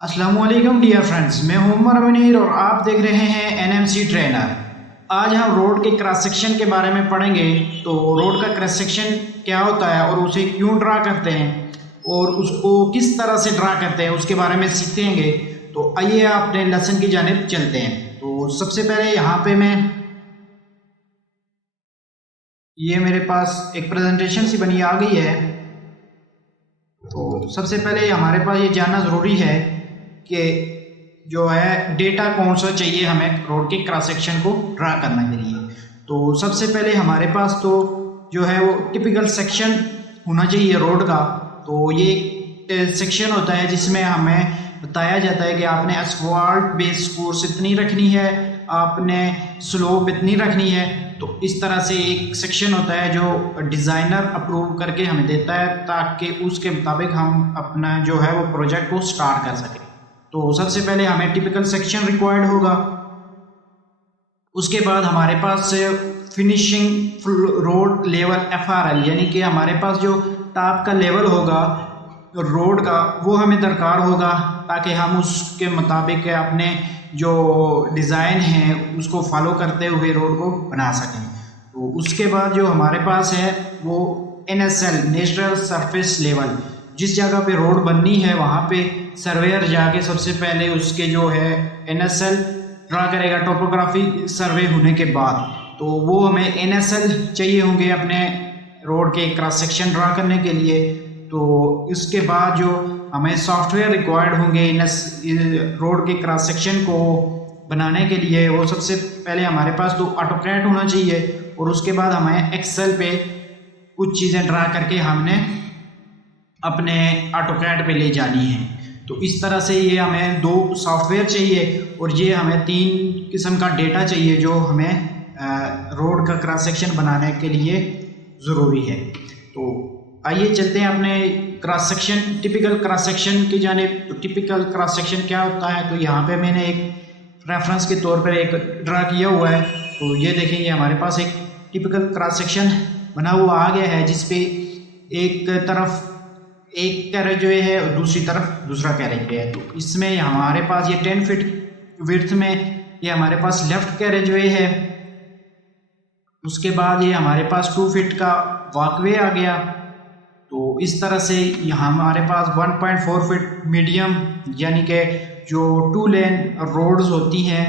अस्सलामुअलैकुम dear friends, मैं हूं उमर मुनीर और आप देख रहे हैं एनएमसी ट्रेनर। आज हम रोड के क्रॉस सेक्शन के बारे में पढ़ेंगे। तो रोड का क्रॉस सेक्शन क्या होता है और उसे क्यों ड्रा करते हैं और उसको किस तरह से ड्रा करते हैं उसके बारे में सीखेंगे। तो आइए अपने लेसन की जानिब चलते हैं। तो सबसे पहले यहाँ पे ये मेरे पास एक प्रेजेंटेशन सी बनी आ गई है। तो सबसे पहले हमारे पास ये जानना ज़रूरी है कि जो है डेटा कौन सा चाहिए हमें रोड के क्रॉस सेक्शन को ड्रा करने के लिए। तो सबसे पहले हमारे पास तो जो है वो टिपिकल सेक्शन होना चाहिए रोड का। तो ये सेक्शन होता है जिसमें हमें बताया जाता है कि आपने एस्फाल्ट बेस कोर्स इतनी रखनी है, आपने स्लोप इतनी रखनी है। तो इस तरह से एक सेक्शन होता है जो डिज़ाइनर अप्रूव करके हमें देता है ताकि उसके मुताबिक हम अपना जो है वो प्रोजेक्ट को स्टार्ट कर सकें। तो सबसे पहले हमें टिपिकल सेक्शन रिक्वायर्ड होगा। उसके बाद हमारे पास फिनिशिंग रोड लेवल FRL, यानी कि हमारे पास जो टॉप का लेवल होगा रोड का वो हमें दरकार होगा ताकि हम उसके मुताबिक अपने जो डिज़ाइन है उसको फॉलो करते हुए रोड को बना सकें। तो उसके बाद जो हमारे पास है वो NSL नेचुरल सरफेस लेवल, जिस जगह पे रोड बननी है वहाँ पे सर्वेयर जाके सबसे पहले उसके जो है NSL ड्रा करेगा टोपोग्राफी सर्वे होने के बाद। तो वो हमें NSL चाहिए होंगे अपने रोड के क्रॉस सेक्शन ड्रा करने के लिए। तो इसके बाद जो हमें सॉफ्टवेयर रिक्वायर्ड होंगे रोड के क्रॉस सेक्शन को बनाने के लिए, वो सबसे पहले हमारे पास तो ऑटोकैड होना चाहिए और उसके बाद हमें एक्सेल पे कुछ चीज़ें ड्रा करके हमने अपने ऑटोकैड पे ले जानी है। तो इस तरह से ये हमें 2 सॉफ्टवेयर चाहिए और ये हमें 3 किस्म का डेटा चाहिए जो हमें रोड का क्रॉस सेक्शन बनाने के लिए ज़रूरी है। तो आइए चलते हैं अपने cross section typical cross section की जानिब। तो टिपिकल क्रॉस सेक्शन क्या होता है, तो यहाँ पे मैंने एक रेफरेंस के तौर पर एक ड्रा किया हुआ है। तो ये देखेंगे हमारे पास एक टिपिकल क्रॉस सेक्शन बना हुआ आ गया है जिसपे एक तरफ एक कैरेजवे है और दूसरी तरफ दूसरा कैरेजवे है। तो इसमें हमारे पास ये 10 फीट विड्थ में ये हमारे पास लेफ्ट कैरेजवे है। उसके बाद ये हमारे पास 2 फीट का वॉकवे आ गया। तो इस तरह से यहाँ हमारे पास 1.4 फीट मीडियम यानी कि जो 2 लेन रोड्स होती हैं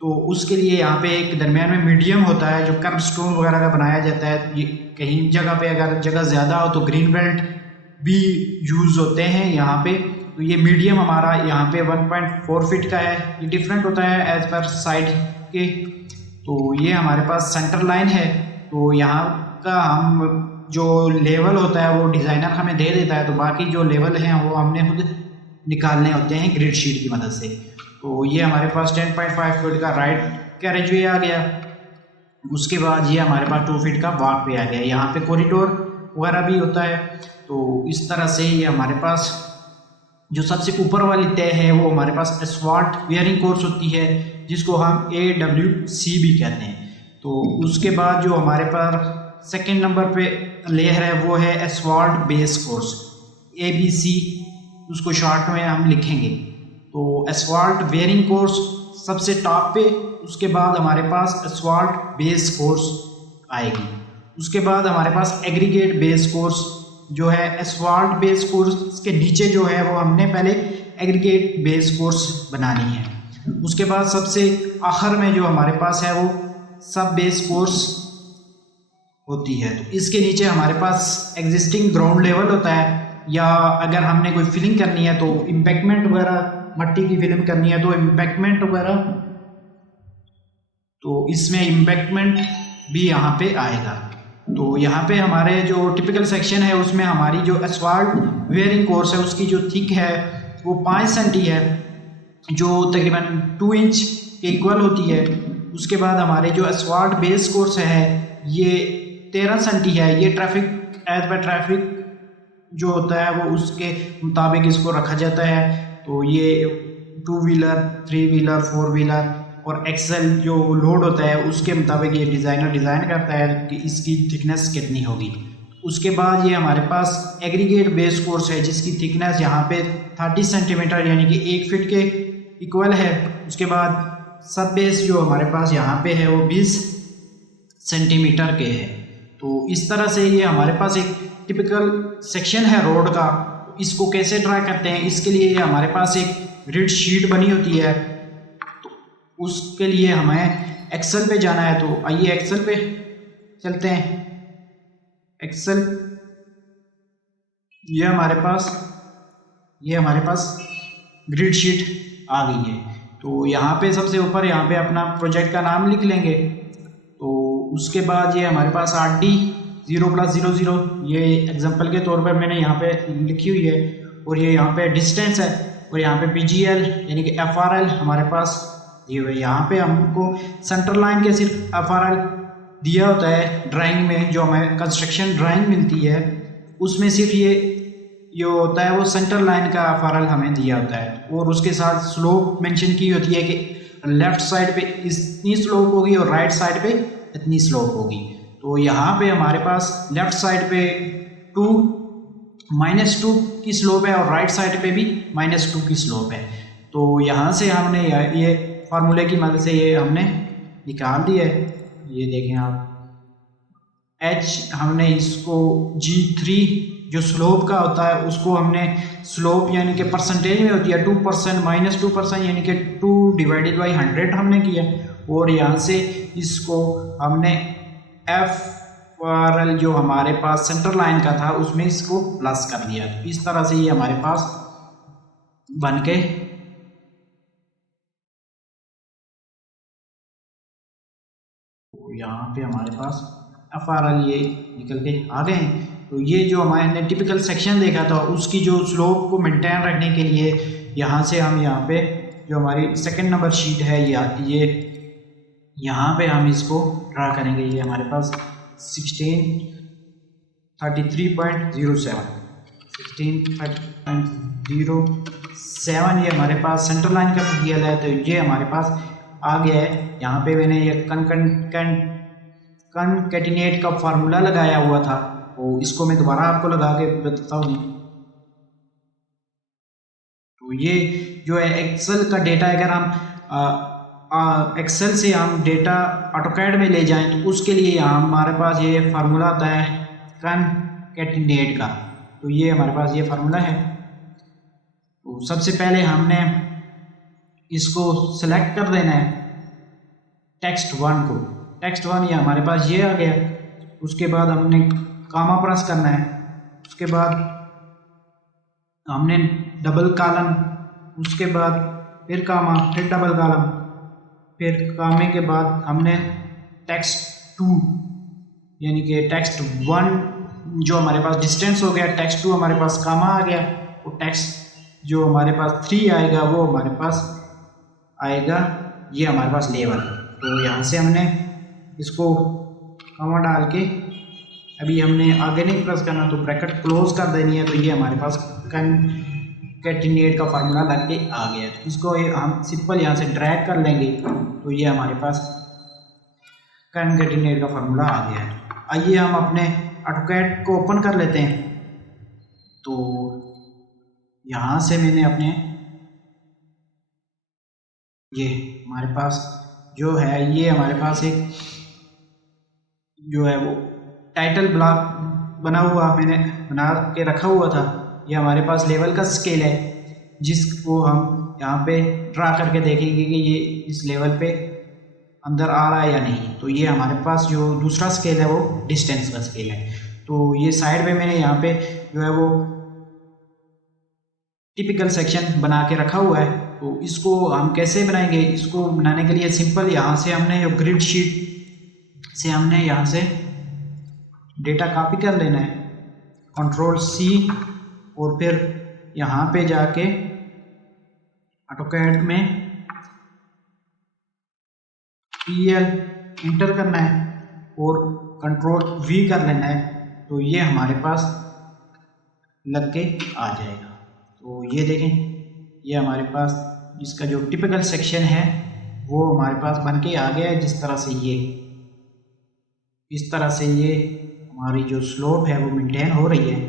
तो उसके लिए यहाँ पे एक दरमियान में मीडियम होता है जो कर्ब स्टोन वगैरह का बनाया जाता है। ये कहीं जगह पे अगर जगह ज़्यादा हो तो ग्रीन बेल्ट भी यूज़ होते हैं यहाँ पे। तो ये मीडियम हमारा यहाँ पे 1.4 फीट का है। ये डिफरेंट होता है एज पर साइड के। तो ये हमारे पास सेंटर लाइन है। तो यहाँ का हम जो लेवल होता है वो डिज़ाइनर हमें दे देता है। तो बाकी जो लेवल हैं वो हमने खुद निकालने होते हैं ग्रिड शीट की मदद से। तो ये हमारे पास 10.5 फीट का राइट कैरेजवे आ गया। उसके बाद ये हमारे पास 2 फीट का वॉकवे आ गया। यहाँ पे कॉरिडोर वगैरह भी होता है। तो इस तरह से ये हमारे पास जो सबसे ऊपर वाली तय है वो हमारे पास एस्फाल्ट वेयरिंग कोर्स होती है जिसको हम AWC भी कहते हैं। तो उसके बाद जो हमारे पास सेकंड नंबर पे लेयर है वो है एस्फाल्ट बेस कोर्स, ABC उसको शॉर्ट में हम लिखेंगे। तो एस्फाल्ट वेयरिंग कोर्स सबसे टॉप पे, उसके बाद हमारे पास एस्फाल्ट बेस कोर्स आएगी। उसके बाद हमारे पास एग्रीगेट बेस कोर्स जो है एस्फाल्ट बेस कोर्स के नीचे जो है वो हमने पहले एग्रीगेट बेस कोर्स बनानी है। उसके बाद सबसे आखिर में जो हमारे पास है वो सब बेस कोर्स होती है। तो इसके नीचे हमारे पास एग्जिस्टिंग ग्राउंड लेवल होता है, या अगर हमने कोई फिलिंग करनी है तो इम्पैक्टमेंट वगैरह मट्टी की फिलिंग करनी है तो इम्पैक्टमेंट वगैरह, तो इसमें इम्पैक्टमेंट भी यहाँ पे आएगा। तो यहाँ पे हमारे जो टिपिकल सेक्शन है उसमें हमारी जो एस्फाल्ट वेयरिंग कोर्स है उसकी जो थिक है वो 5 सेंटी है जो तकरीबन 2 इंच के इक्वल होती है। उसके बाद हमारे जो एस्फाल्ट बेस कोर्स है ये 13 सेंटी है। ये ट्रैफिक एज पर ट्रैफिक जो होता है वो उसके मुताबिक इसको रखा जाता है। तो ये 2 व्हीलर 3 व्हीलर 4 व्हीलर और एक्सेल जो लोड होता है उसके मुताबिक ये डिज़ाइनर डिज़ाइन करता है कि इसकी थिकनेस कितनी होगी। उसके बाद ये हमारे पास एग्रीगेट बेस कोर्स है जिसकी थिकनेस यहाँ पे 30 सेंटीमीटर यानी कि 1 फीट के इक्वल है। उसके बाद सब बेस जो हमारे पास यहाँ पे है वो 20 सेंटीमीटर के है। तो इस तरह से ये हमारे पास एक टिपिकल सेक्शन है रोड का। इसको कैसे ड्रा करते हैं, इसके लिए हमारे पास एक ग्रिड शीट बनी होती है। तो उसके लिए हमें एक्सेल पे जाना है, तो आइए एक्सेल पे चलते हैं। एक्सेल ये हमारे पास ग्रिड शीट आ गई है। तो यहाँ पे सबसे ऊपर यहाँ पे अपना प्रोजेक्ट का नाम लिख लेंगे। तो उसके बाद ये हमारे पास RD 0+00 ये एग्जांपल के तौर पर मैंने यहाँ पे लिखी हुई है, और ये यहाँ पे डिस्टेंस है, और यहाँ पे PGL यानी कि FRL हमारे पास दिए हुए। यहाँ पे हमको सेंटर लाइन के सिर्फ FRL दिया होता है ड्राइंग में, जो हमें कंस्ट्रक्शन ड्राइंग मिलती है उसमें सिर्फ ये होता है, वो सेंटर लाइन का FRL हमें दिया होता है। और उसके साथ स्लोप मेंशन की होती है कि लेफ्ट साइड पे इतनी स्लोप होगी और राइट साइड पे इतनी स्लोप होगी। तो यहाँ पे हमारे पास लेफ्ट साइड पे -2 की स्लोप है और राइट साइड पे भी -2 की स्लोप है। तो यहाँ से हमने ये फार्मूले की मदद से ये हमने निकाल दिया है। ये देखें आप, H हमने इसको G3 जो स्लोप का होता है उसको हमने स्लोप यानी कि परसेंटेज में होती है 2% -2% यानी कि 2/100 हमने किया। और यहाँ से इसको हमने FRL जो हमारे पास सेंटर लाइन का था उसमें इसको प्लस कर दिया। तो इस तरह से ये हमारे पास बन के यहाँ पे हमारे पास FRL ये निकल के आ गए हैं। तो ये जो हमारे टिपिकल सेक्शन देखा था उसकी जो स्लोप को मेंटेन रखने के लिए यहाँ से हम यहाँ पे जो हमारी सेकंड नंबर शीट है ये यहाँ पे हम इसको ड्रा करेंगे। ये हमारे पास 1633.07 ये हमारे पास सेंटर लाइन का दिया है। तो ये हमारे पास आ गया है। यहाँ पे मैंने ये कनकैटिनेट का फार्मूला लगाया हुआ था, तो इसको मैं दोबारा आपको लगा के बताता हूँ। तो ये जो है एक्सेल का डेटा, अगर हम एक्सेल से हम डेटा ऑटोकैड में ले जाएं तो उसके लिए यहाँ हमारे पास ये फार्मूला आता है कनकैटिनेट का। तो ये हमारे पास ये फार्मूला है। तो सबसे पहले हमने इसको सेलेक्ट कर देना है टेक्स्ट 1 को। टेक्स्ट 1 ये हमारे पास ये आ गया। उसके बाद हमने कामा प्रेस करना है। उसके बाद हमने डबल कॉलम, उसके बाद फिर कामा, फिर डबल कॉलम, फिर कामे के बाद हमने टेक्स्ट 2 यानी कि टेक्स्ट 1 जो हमारे पास डिस्टेंस हो गया, टेक्स्ट 2 हमारे पास कामा आ गया, और टेक्स्ट जो हमारे पास 3 आएगा वो हमारे पास आएगा ये हमारे पास लेवल। तो यहाँ से हमने इसको कामा डाल के अभी हमने आगे नहीं प्रेस करना, तो ब्रैकेट क्लोज कर देनी है। तो ये हमारे पास कनकैटिनेट का फार्मूला लग के आ गया। तो इसको हम सिंपल यहाँ से ड्रैग कर लेंगे, तो ये हमारे पास कनकैटिनेट का फार्मूला आ गया है। आइए हम अपने ऑटोकैड को ओपन कर लेते हैं। तो यहाँ से मैंने अपने ये हमारे पास जो है, ये हमारे पास एक जो है वो टाइटल ब्लॉक बना हुआ मैंने बना के रखा हुआ था। ये हमारे पास लेवल का स्केल है जिसको हम यहाँ पे ड्रा करके देखेंगे कि ये इस लेवल पे अंदर आ रहा है या नहीं। तो ये हमारे पास जो दूसरा स्केल है वो डिस्टेंस का स्केल है। तो ये साइड में मैंने यहाँ पे जो है वो टिपिकल सेक्शन बना के रखा हुआ है। तो इसको हम कैसे बनाएंगे, इसको बनाने के लिए सिंपल यहाँ से हमने जो ग्रिड शीट से हमने यहाँ से डेटा कॉपी कर लेना है, Ctrl+C, और फिर यहाँ पे जाके ऑटोकैड में PL इंटर करना है और Ctrl+V कर लेना है। तो ये हमारे पास लग के आ जाएगा। तो ये देखें, ये हमारे पास इसका जो टिपिकल सेक्शन है वो हमारे पास बन के आ गया है। जिस तरह से ये इस तरह से ये हमारी जो स्लोप है वो मेंटेन हो रही है।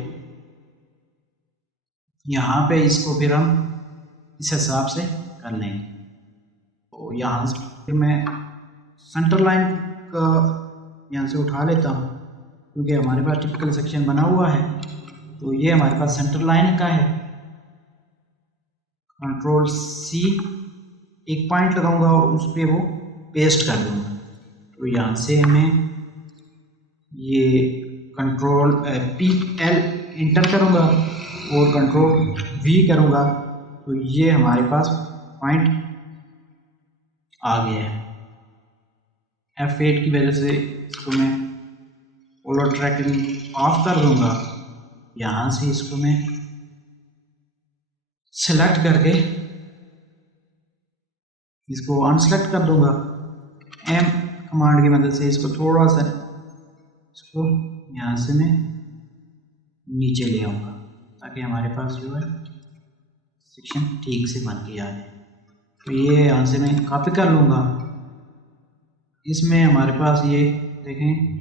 यहाँ पे इसको फिर हम इस हिसाब से कर लेंगे। तो यहाँ से फिर मैं सेंटर लाइन का यहाँ से उठा लेता हूँ, क्योंकि हमारे पास टिपिकल सेक्शन बना हुआ है। तो ये हमारे पास सेंटर लाइन का है। कंट्रोल सी, एक पॉइंट लगाऊंगा और उस पर वो पेस्ट कर दूंगा। तो यहाँ से हमें ये कंट्रोल PL इंटर करूँगा और कंट्रोल V करूँगा, तो ये हमारे पास पॉइंट आ गया है। F8 की वजह से इसको मैं पोलर ट्रैकिंग ऑफ कर दूँगा। यहाँ से इसको मैं सेलेक्ट करके इसको अनसेलेक्ट कर दूँगा। M कमांड की मदद से इसको थोड़ा सा इसको यहाँ से मैं नीचे ले आऊँगा, ताकि हमारे पास जो है सेक्शन ठीक से बन के आ जाए। तो ये यहाँ से मैं कॉपी कर लूँगा। इसमें हमारे पास ये देखें,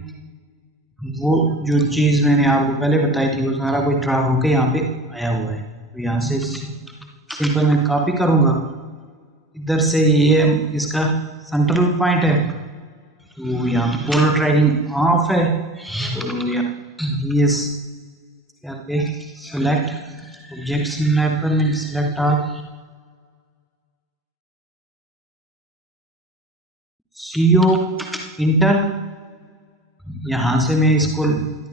वो जो चीज़ मैंने आपको पहले बताई थी वो सारा कुछ ड्रा होकर यहाँ पे आया हुआ है। तो यहाँ से सिंपल मैं कॉपी करूँगा। इधर से ये इसका सेंट्रल पॉइंट है, तो यहाँ पोलर ट्रैकिंग ऑफ है। तो यहाँ करके सेलेक्ट ऑब्जेक्ट स्नैपर में सेलेक्ट ऑल, CO इंटर। यहाँ से मैं इसको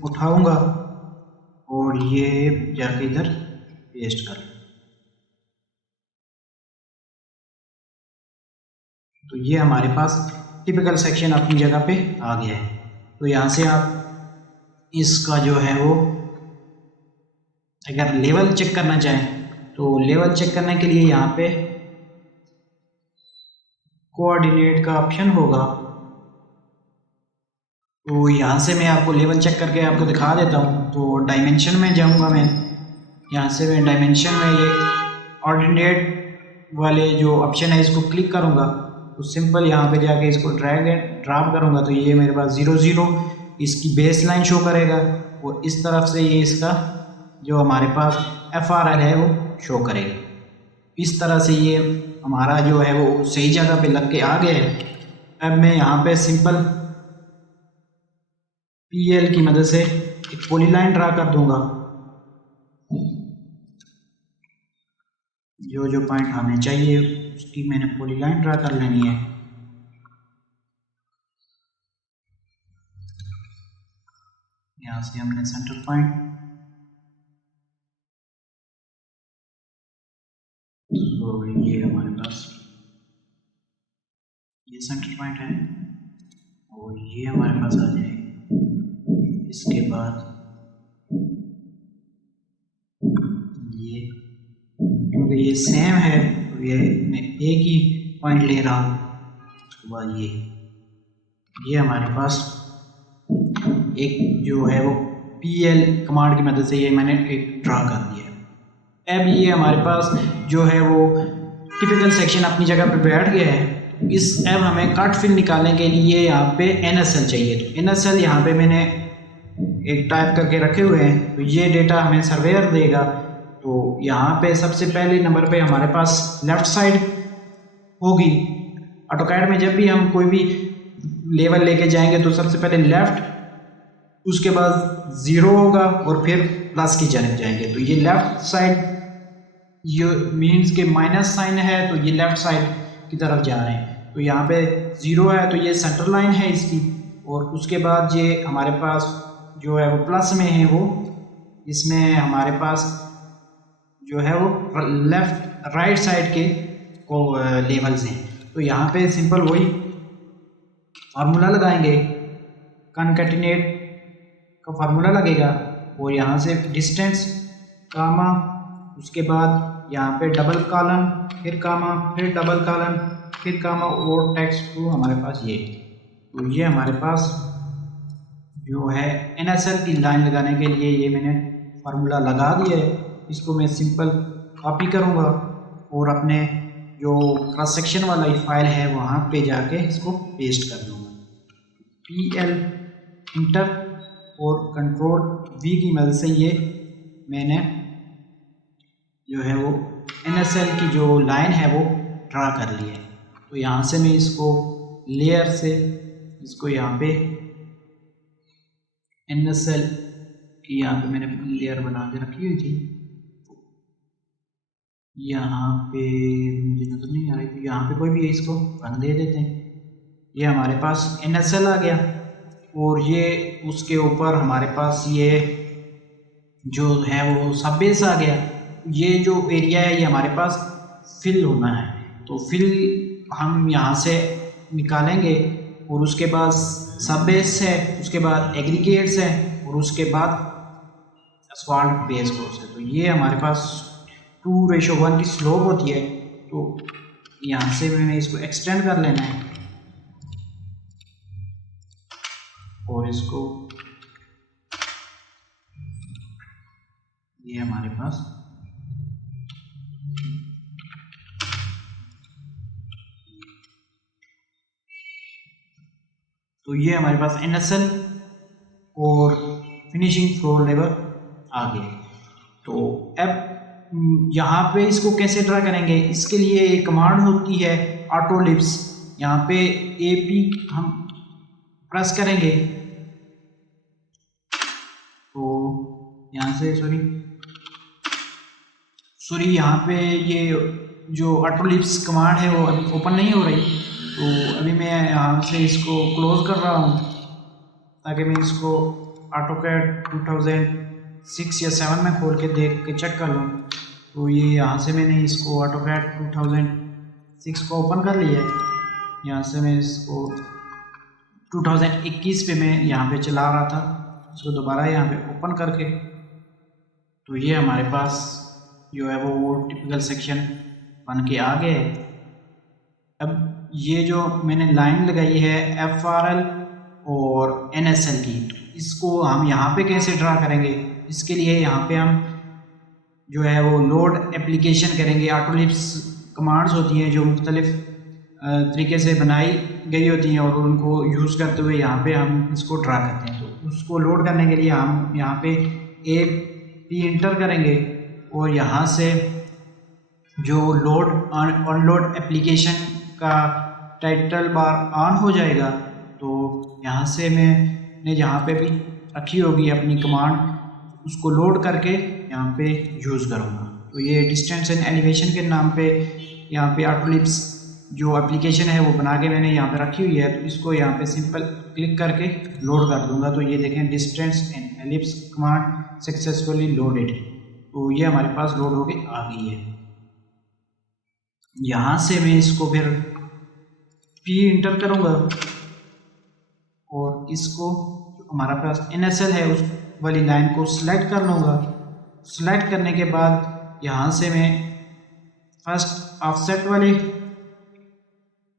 उठाऊंगा और ये जाके इधर पेस्ट कर। तो ये हमारे पास टिपिकल सेक्शन अपनी जगह पे आ गया है। तो यहाँ से आप इसका जो है वो अगर लेवल चेक करना चाहें तो लेवल चेक करने के लिए यहाँ पे कोऑर्डिनेट का ऑप्शन होगा। तो यहाँ से मैं आपको लेवल चेक करके आपको दिखा देता हूँ। तो डायमेंशन में जाऊँगा मैं, यहाँ से मैं डायमेंशन में ये ऑर्डिनेट वाले जो ऑप्शन है इसको क्लिक करूँगा। तो सिंपल यहाँ पे जाके इसको ड्रैग एंड ड्रॉप करूँगा, तो ये मेरे पास 0 0 इसकी बेस लाइन शो करेगा और इस तरफ से ये इसका जो हमारे पास FRL है वो शो करेगा। इस तरह से ये हमारा जो है वो सही जगह पे लग के आ गया है। अब मैं यहाँ पे सिंपल PL की मदद से एक पॉलीलाइन ड्रा कर दूंगा। जो जो पॉइंट हमें चाहिए उसकी मैंने पॉलीलाइन ड्रा कर लेनी है। यहाँ से हमने सेंटर पॉइंट, तो ये हमारे पास ये सेंटर पॉइंट है और ये हमारे पास आ जाएगा। इसके बाद ये, क्योंकि ये सेम है तो ये मैं एक ही पॉइंट ले रहा हूँ। उसके बाद ये हमारे पास एक जो है वो PL कमांड की मदद से ये मैंने एक ड्रा कर दिया। अब ये हमारे पास जो है वो टिपिकल सेक्शन अपनी जगह पे बैठ गया है। इस अब हमें कट फिल निकालने के लिए यहाँ पे NSL चाहिए। तो NSL यहाँ पे मैंने एक टाइप करके रखे हुए हैं, तो ये डेटा हमें सर्वेयर देगा। तो यहाँ पे सबसे पहले नंबर पे हमारे पास लेफ़्ट साइड होगी। ऑटोकैड में जब भी हम कोई भी लेवल लेके जाएंगे तो सबसे पहले लेफ़्ट, उसके बाद 0 होगा और फिर प्लस की जानब जाएंगे। तो ये लेफ़्ट साइड ये मीन्स के माइनस साइन है, तो ये लेफ़्ट साइड की तरफ जा रहे हैं। तो यहाँ पे 0 है तो ये सेंटर लाइन है इसकी, और उसके बाद ये हमारे पास जो है वो प्लस में है, वो इसमें हमारे पास जो है वो लेफ़्ट राइट साइड के को लेवल्स हैं। तो यहाँ पे सिंपल वही फार्मूला लगाएंगे, कॉन्कैटिनेट का फार्मूला लगेगा और यहाँ से डिस्टेंस कामा, उसके बाद यहाँ पे डबल कॉलन, फिर कामा, फिर डबल कॉलन, फिर कामा और टेक्स्ट टू हमारे पास ये। तो ये हमारे पास जो है NSL की लाइन लगाने के लिए ये मैंने फार्मूला लगा दिया है। इसको मैं सिंपल कॉपी करूँगा और अपने जो क्रॉस सेक्शन वाला फाइल है वहाँ पे जाके इसको पेस्ट कर दूँगा। PL इंटर, और कंट्रोल V की मदद से ये मैंने जो है वो NSL की जो लाइन है वो ड्रा कर ली है। तो यहाँ से मैं इसको लेयर से इसको यहाँ पे NSL की यहाँ पे मैंने लेयर बना के रखी हुई थी, यहाँ पे मुझे नजर नहीं आ रही थी, यहाँ पे कोई भी इसको रंग दे देते हैं। ये हमारे पास NSL आ गया और ये उसके ऊपर हमारे पास ये जो है वो सब बेस आ गया। ये जो एरिया है ये हमारे पास फिल होना है, तो फिल हम यहाँ से निकालेंगे और उसके बाद सब बेस है, उसके बाद एग्रीगेट्स है और उसके बाद एस्फाल्ट बेस कोर्स है। तो ये हमारे पास 2:1 की स्लोप होती है। तो यहाँ से मैंने इसको एक्सटेंड कर लेना है और इसको ये हमारे पास तो ये हमारे पास NSL और फिनिशिंग फ्लोर लेवल आ गए। तो अब यहाँ पे इसको कैसे ड्रा करेंगे, इसके लिए एक कमांड होती है ऑटो लिप्स। यहाँ पे AP हम प्रेस करेंगे तो यहाँ से सॉरी यहाँ पे ये जो ऑटो लिप्स कमांड है वो अभी ओपन नहीं हो रही, तो अभी मैं यहाँ से इसको क्लोज कर रहा हूँ ताकि मैं इसको AutoCAD 2006 या 7 में खोल के देख के चेक कर लूँ। तो ये यहाँ से मैंने इसको AutoCAD 2006 को ओपन कर लिया है। यहाँ से मैं इसको 2021 पे मैं यहाँ पे चला रहा था, इसको दोबारा यहाँ पे ओपन करके तो ये हमारे पास जो है वो टिपिकल सेक्शन बन के आ गए। अब ये जो मैंने लाइन लगाई है FRL और NSL की, तो इसको हम यहाँ पे कैसे ड्रा करेंगे, इसके लिए यहाँ पे हम जो है वो लोड एप्लीकेशन करेंगे। ऑटोलिप्स कमांड्स होती हैं जो मुख्तलिफ तरीके से बनाई गई होती हैं और उनको यूज़ करते हुए यहाँ पे हम इसको ड्रा करते हैं। तो उसको लोड करने के लिए हम यहाँ पे AP इंटर करेंगे और यहाँ से जो लोड अनलोड एप्लीकेशन का टाइटल बार ऑन हो जाएगा। तो यहाँ से मैंने जहाँ पे भी रखी होगी अपनी कमांड उसको लोड करके यहाँ पे यूज़ करूँगा। तो ये डिस्टेंस एंड एलिवेशन के नाम पे यहाँ पे ऑटोलिप्स जो एप्लीकेशन है वो बना के मैंने यहाँ पे रखी हुई है। तो इसको यहाँ पे सिंपल क्लिक करके लोड कर दूँगा। तो ये देखें distance and ellipse command successfully loaded, तो ये हमारे पास लोड होके आ गई है। यहाँ से मैं इसको फिर P इंटर करूँगा और इसको हमारा पास NSL है उस वाली लाइन को सिलेक्ट कर लूँगा। सिलेक्ट करने के बाद यहाँ से मैं फर्स्ट ऑफसेट वाली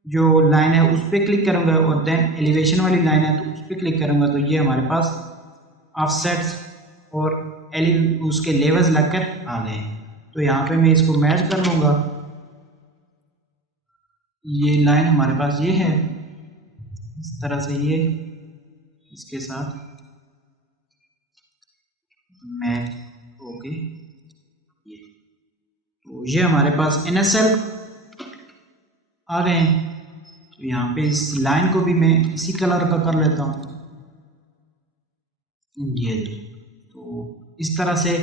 जो लाइन है उस पर क्लिक करूँगा और देन एलिवेशन वाली लाइन है तो उस पर क्लिक करूँगा। तो ये हमारे पास ऑफसेट्स और उसके लेवल्स लगकर आ गए। तो यहाँ पे मैं इसको मैच कर लूँगा। ये लाइन हमारे पास ये है, इस तरह से ये इसके साथ मैच होके ये, तो ये हमारे पास NSL आ गए हैं। तो यहाँ पे इस लाइन को भी मैं इसी कलर का कर लेता हूँ ये। तो इस तरह से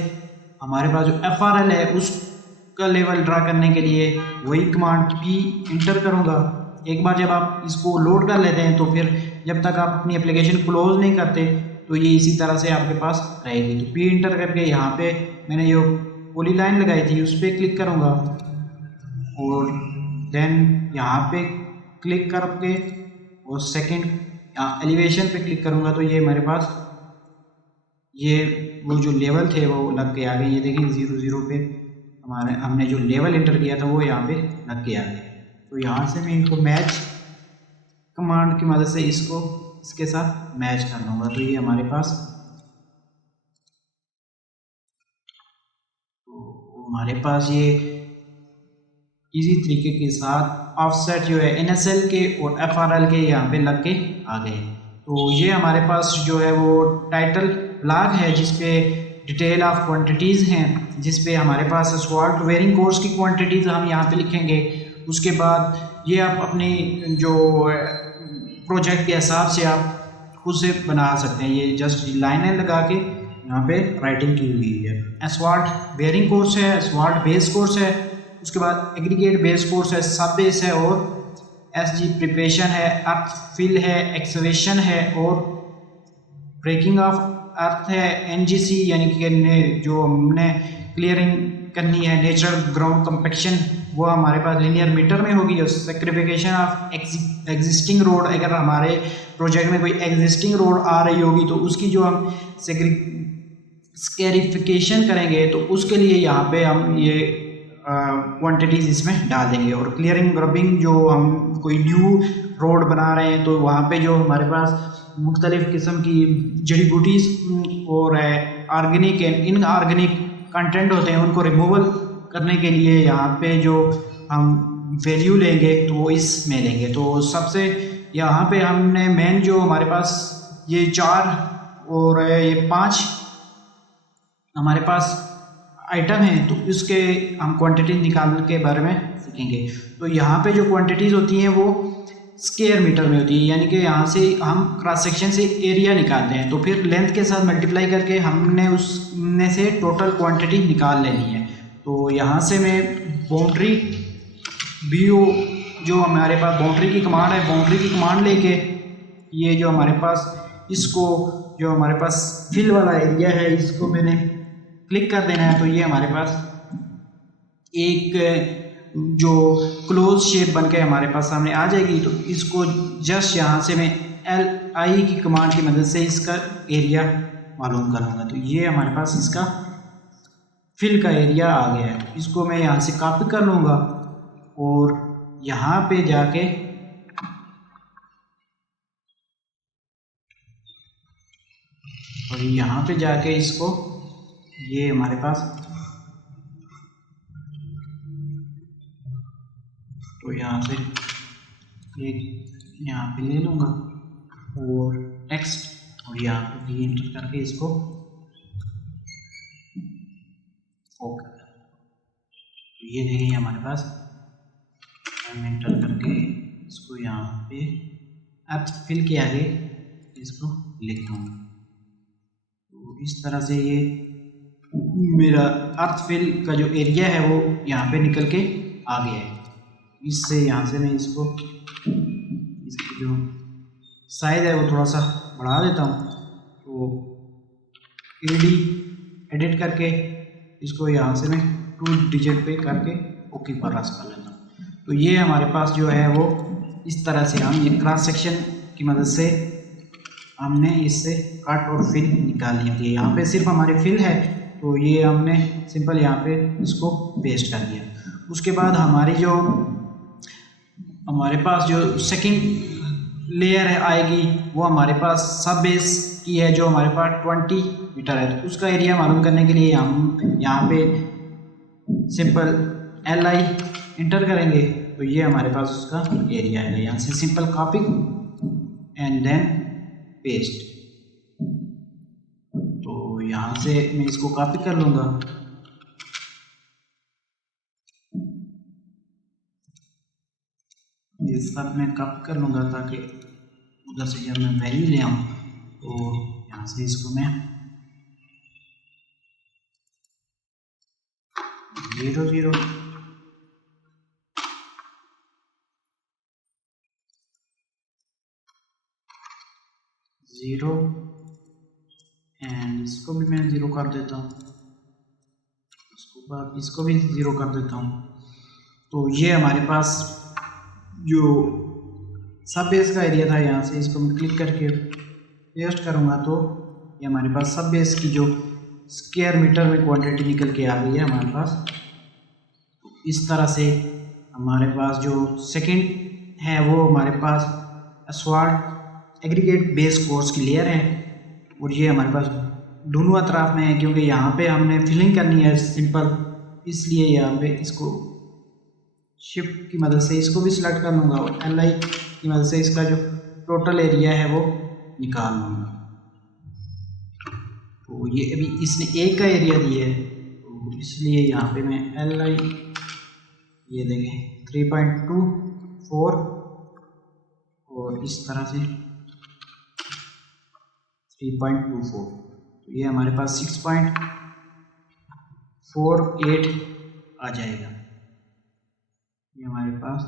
हमारे पास जो FRL है उसका लेवल ड्रा करने के लिए वही कमांड P इंटर करूँगा। एक बार जब आप इसको लोड कर लेते हैं तो फिर जब तक आप अपनी एप्लीकेशन क्लोज नहीं करते तो ये इसी तरह से आपके पास रहेगी। तो P इंटर करके यहाँ पे मैंने जो पॉली लाइन लगाई थी उस पर क्लिक करूँगा और देन यहाँ पे क्लिक करके और सेकंड एलिवेशन पे क्लिक करूँगा। तो ये हमारे पास ये वो जो लेवल थे वो लग के आ गए। ये देखिए 0 पे हमने जो लेवल इंटर किया था वो यहाँ पे लग के आ गए। तो यहाँ से मैं इनको मैच कमांड की मदद से इसको इसके साथ मैच कर लूँगा। तो ये हमारे पास ये इसी तरीके के साथ ऑफसेट जो है NSL के और FRL के यहाँ पे लग के आ गए। तो ये हमारे पास जो है वो टाइटल ब्लॉक है जिस पे डिटेल ऑफ क्वांटिटीज़ हैं, जिस पे हमारे पास असफाल्ट वेयरिंग कोर्स की क्वांटिटीज़ हम यहाँ पे लिखेंगे। उसके बाद ये आप अपनी जो प्रोजेक्ट के हिसाब से आप खुद से बना सकते हैं। ये जस्ट लाइनें लगा के यहाँ पे राइटिंग की हुई है। असफाल्ट वेयरिंग कोर्स है, असफाल्ट बेस कोर्स है, उसके बाद एग्रीगेट बेस कोर्स है, सब बेस है और एसजी प्रिपरेशन है, अर्थ फिल है, एक्सवेशन है और ब्रेकिंग ऑफ अर्थ है, एनजीसी यानी कि जो हमने क्लियरिंग करनी है, नेचुरल ग्राउंड कंपेक्शन वो हमारे पास लिनियर मीटर में होगी। और सेक्रिफिकेशन ऑफ एग्जिस्टिंग रोड, अगर हमारे प्रोजेक्ट में कोई एग्जिस्टिंग रोड आ रही होगी तो उसकी जो हम स्कैरिफिकेशन करेंगे तो उसके लिए यहाँ पे हम ये क्वांटिटीज़ इसमें डाल देंगे। और क्लियरिंग ग्रबिंग, जो हम कोई न्यू रोड बना रहे हैं तो वहाँ पे जो हमारे पास मुख्तलिफ़ किस्म की जड़ी बूटीज़ और ऑर्गेनिक एंड इनऑर्गेनिक कंटेंट होते हैं उनको रिमूवल करने के लिए यहाँ पे जो हम वैल्यू लेंगे तो वो इसमें लेंगे। तो सबसे यहाँ पे हमने मेन जो हमारे पास ये 4 और ये 5 हमारे पास आइटम हैं तो इसके हम क्वांटिटी निकालने के बारे में सीखेंगे। तो यहाँ पे जो क्वांटिटीज़ होती हैं वो स्क्वायर मीटर में होती है, यानी कि यहाँ से हम क्रॉस सेक्शन से एरिया निकालते हैं तो फिर लेंथ के साथ मल्टीप्लाई करके हमने उसमें से टोटल क्वांटिटी निकाल लेनी है। तो यहाँ से मैं बाउंड्री बीओ जो हमारे पास बाउंड्री की कमांड है, बाउंड्री की कमांड लेके ये जो हमारे पास इसको जो हमारे पास फिल वाला एरिया है इसको मैंने क्लिक कर देना है। तो ये हमारे पास एक जो क्लोज शेप बन के हमारे पास सामने आ जाएगी। तो इसको जस्ट यहाँ से मैं LI की कमांड की मदद से इसका एरिया मालूम कर लूँगा। तो ये हमारे पास इसका फिल का एरिया आ गया है। इसको मैं यहाँ से कॉपी कर लूँगा और यहाँ पे जाके इसको ये हमारे पास तो यहाँ से एक यहाँ पे ले लूँगा और टेक्स्ट और यहाँ पे भी एंटर करके इसको ओके। तो ये देखेंगे हमारे पास हम एंटर करके इसको यहाँ पे अर्थ फिल के आगे इसको लिख दूँगा। तो इस तरह से ये मेरा अर्थ फिल का जो एरिया है वो यहाँ पे निकल के आ गया है। इससे यहाँ से मैं इसको इसकी जो साइज है वो थोड़ा सा बढ़ा देता हूँ। तो एडिट करके इसको यहाँ से मैं 2 डिजिट पे करके ओके पर रस कर लेता हूँ। तो ये हमारे पास जो है वो इस तरह से हम ये क्रॉस सेक्शन की मदद से हमने इससे कट और फिल निकाल लिया थी। यहाँ पे सिर्फ हमारी फिल है तो ये हमने सिंपल यहाँ पे इसको पेस्ट कर दिया। उसके बाद हमारे पास जो सेकंड लेयर है आएगी वो हमारे पास सब बेस की है जो हमारे पास 20 मीटर है। तो उसका एरिया मालूम करने के लिए हम यहाँ पे सिंपल LI इंटर करेंगे तो ये हमारे पास उसका एरिया है। यहाँ से simple copy and then paste. तो यहाँ से मैं इसको कॉपी कर लूँगा। ये सब मैं कॉपी कर लूँगा ताकि उधर से जब मैं वैल्यू ले आऊँ तो यहाँ से इसको मैं 0 0 0 एंड इसको भी मैं 0 कर देता हूँ, इसको भी 0 कर देता हूँ। तो ये हमारे पास जो सब बेस का एरिया था यहाँ से इसको मैं क्लिक करके पेस्ट करूँगा तो ये हमारे पास सब बेस की जो स्क्वायर मीटर में क्वांटिटी निकल के आ गई है हमारे पास। इस तरह से हमारे पास जो सेकंड है वो हमारे पास असफाल्ट एग्रीगेट बेस कोर्स की लेयर है और ये हमारे पास दोनों अतराफ में है क्योंकि यहाँ पे हमने फिलिंग करनी है सिंपल, इसलिए यहाँ पे इसको शिफ्ट की मदद से इसको भी सिलेक्ट कर लूँगा और LI की मदद से इसका जो टोटल एरिया है वो निकाल लूँगा। तो ये अभी इसने एक का एरिया दिया है, तो इसलिए यहाँ पे मैं LI ये देखें 3.24 और इस तरह से 3.24, तो ये हमारे पास 6.48 आ जाएगा। ये हमारे पास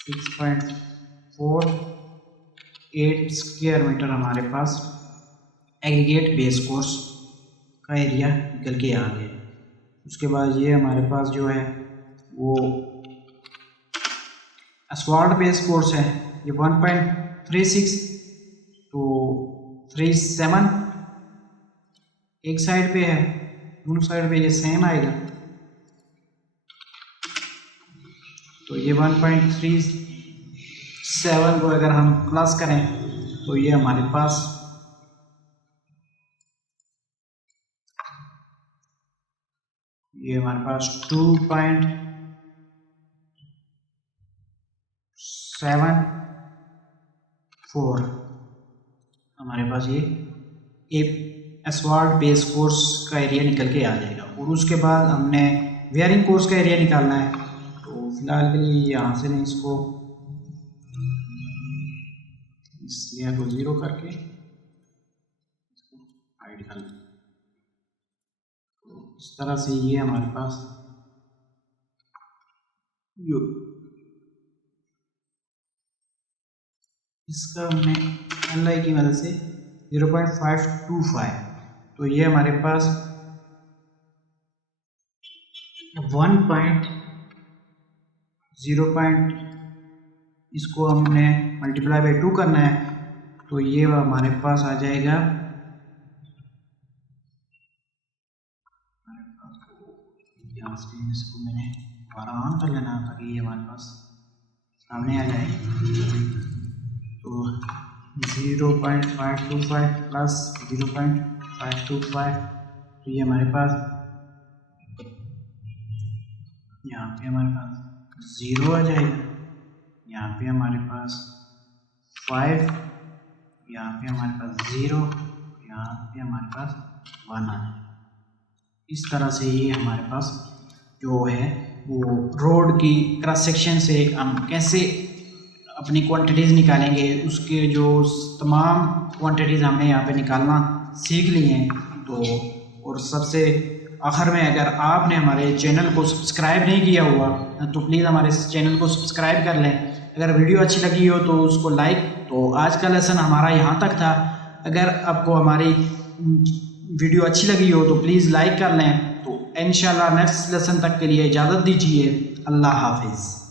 6.48 स्क्वायर मीटर हमारे पास एग्रीगेट बेस कोर्स का एरिया निकल के आ गया। उसके बाद ये हमारे पास जो है वो एस्फाल्ट बेस कोर्स है, ये 1.36 तो 37 एक साइड पे है, दोनों साइड पे ये सेम आएगा। तो ये 1.37 को अगर हम प्लस करें तो ये हमारे पास ये हमारे पास 2.74 हमारे पास ये एस्फाल्ट बेस कोर्स का एरिया निकल के आ जाएगा। और उसके बाद हमने वेयरिंग कोर्स का एरिया निकालना है। तो फिलहाल के लिए यहाँ से नहीं, इसको इस लेयर को 0 करके इसको हाइड कर लें। तो इस तरह से ये हमारे पास इसका हमने LI की मदद से 0.525, तो ये हमारे पास 1.0 इसको हमने मल्टीप्लाई बाई 2 करना है, तो ये हमारे पास आ जाएगा यहाँ से इसको मैंने दोबारा ऑन कर लेना ताकि ये हमारे पास सामने आ जाए। तो 0.525 प्लस 0.525, तो ये हमारे पास यहाँ पे हमारे पास 0 आ जाएगा, यहाँ पे हमारे पास 5, यहाँ पे हमारे पास 0, यहाँ पे हमारे पास 1 आ जाएगा। इस तरह से ये हमारे पास जो है वो रोड की क्रॉस सेक्शन से हम कैसे अपनी क्वांटिटीज़ निकालेंगे, उसके जो तमाम क्वांटिटीज़ हमने यहाँ पे निकालना सीख ली हैं। तो और सबसे आखिर में, अगर आपने हमारे चैनल को सब्सक्राइब नहीं किया हुआ तो प्लीज़ हमारे चैनल को सब्सक्राइब कर लें। अगर वीडियो अच्छी लगी हो तो उसको लाइक। तो आज का लेसन हमारा यहाँ तक था। अगर आपको हमारी वीडियो अच्छी लगी हो तो प्लीज़ लाइक कर लें। तो इंशाल्लाह नेक्स्ट लेसन तक के लिए इजाज़त दीजिए। अल्लाह हाफिज़।